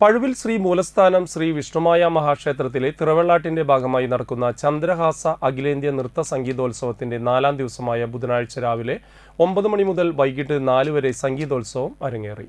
പഴുവിൽ ശ്രീ മൂലസ്ഥാനം ശ്രീ വിഷ്ണുമായ മഹാക്ഷേത്രത്തിലെ തിറവെള്ളാട്ടിന്റെ ഭാഗമായി നടക്കുന്ന ചന്ദ്രഹാസ അഖിലേന്ത്യാ നൃത്ത സംഗീതോത്സവത്തിന്റെ നാലാം ദിവസമായ ബുധനാഴ്ച രാവിലെ ഒമ്പത് മണി മുതൽ വൈകിട്ട് നാല് വരെ സംഗീതോത്സവം അരങ്ങേറി.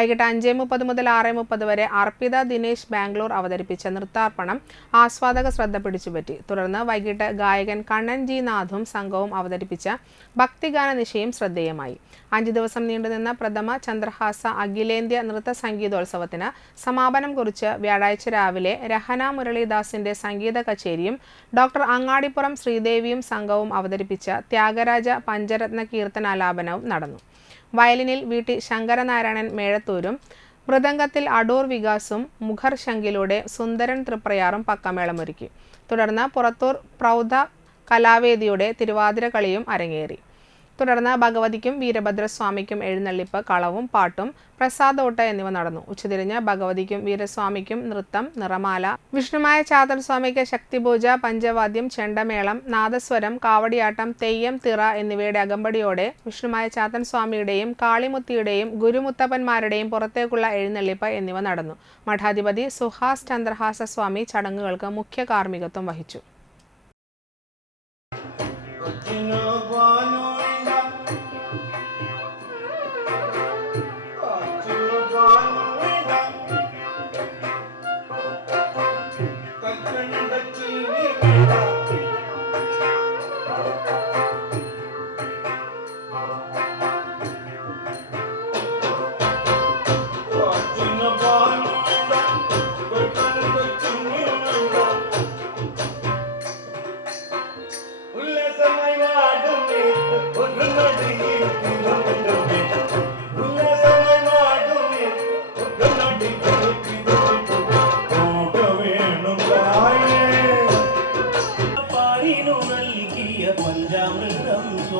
വൈകിട്ട് അഞ്ചേ മുപ്പത് മുതൽ ആറ് മുപ്പത് വരെ അർപ്പിത ദിനേശ് ബാംഗ്ലൂർ അവതരിപ്പിച്ച നൃത്താർപ്പണം ആസ്വാദക ശ്രദ്ധ പിടിച്ചുപറ്റി. തുടർന്ന് വൈകിട്ട് ഗായകൻ കണ്ണൻ ജി നാഥും സംഘവും അവതരിപ്പിച്ച ഭക്തിഗാന നിശയും ശ്രദ്ധേയമായി. അഞ്ച് ദിവസം നീണ്ടുനിന്ന പ്രഥമ ചന്ദ്രഹാസ അഖിലേന്ത്യാ നൃത്ത സംഗീതോത്സവത്തിന് സമാപനം കുറിച്ച് വ്യാഴാഴ്ച രാവിലെ രഹന മുരളീദാസിന്റെ സംഗീത കച്ചേരിയും ഡോക്ടർ അങ്ങാടിപ്പുറം ശ്രീദേവിയും സംഘവും അവതരിപ്പിച്ച ത്യാഗരാജ പഞ്ചരത്ന കീർത്തനാലാപനവും നടന്നു. വയലിനിൽ വി. ടി. ശങ്കരനാരായണൻ മേഴത്തൂരും മൃദംഗത്തിൽ അടൂർ വികാസും മുഖർ ശങ്കിലൂടെ സുന്ദരൻ തൃപ്രയാറും പക്കമേളമൊരുക്കി. തുടർന്ന് പുറത്തൂർ പ്രൗഢ കലാവേദിയുടെ തിരുവാതിരകളിയും അരങ്ങേറി. തുടർന്ന് ഭഗവതിക്കും വീരഭദ്രസ്വാമിക്കും എഴുന്നള്ളിപ്പ് കളവും പാട്ടും പ്രസാദോട്ട് എന്നിവ നടന്നു. ഉച്ചതിരിഞ്ഞ് ഭഗവതിക്കും വീരസ്വാമിക്കും നൃത്തം നിറമാല വിഷ്ണുമായ ചാതൽ സ്വാമിക്ക് ശക്തിപൂജ പഞ്ചവാദ്യം ചെണ്ടമേളം നാദസ്വരം കാവടിയാട്ടം തെയ്യം തിറ എന്നിവയുടെ അകമ്പടിയോടെ വിഷ്ണുമായ ചാത്തൻ സ്വാമിയുടെയും കാളിമുത്തിയുടെയും ഗുരുമുത്തപ്പന്മാരുടെയും പുറത്തേക്കുള്ള എഴുന്നള്ളിപ്പ് എന്നിവ നടന്നു. മഠാധിപതി സുഹാസ് ചന്ദ്രഹാസ സ്വാമി ചടങ്ങുകൾക്ക് മുഖ്യ കാർമ്മികത്വം വഹിച്ചു.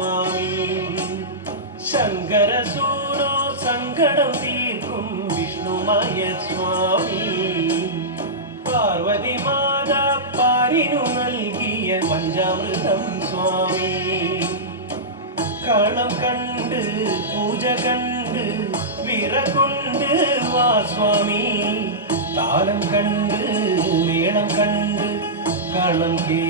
சுவாமி சங்கர சூரோ சங்கடம் தீர்க்கும் விஷ்ணுமய சுவாமி. பார்வதி மாதா பாரினு நல்கிய பஞ்சாமிருதம் சுவாமி. களம் கண்டு பூஜை கண்டு விரகுண்டு வா சுவாமி. தாளம் கண்டு மேளம் கண்டு களம் கே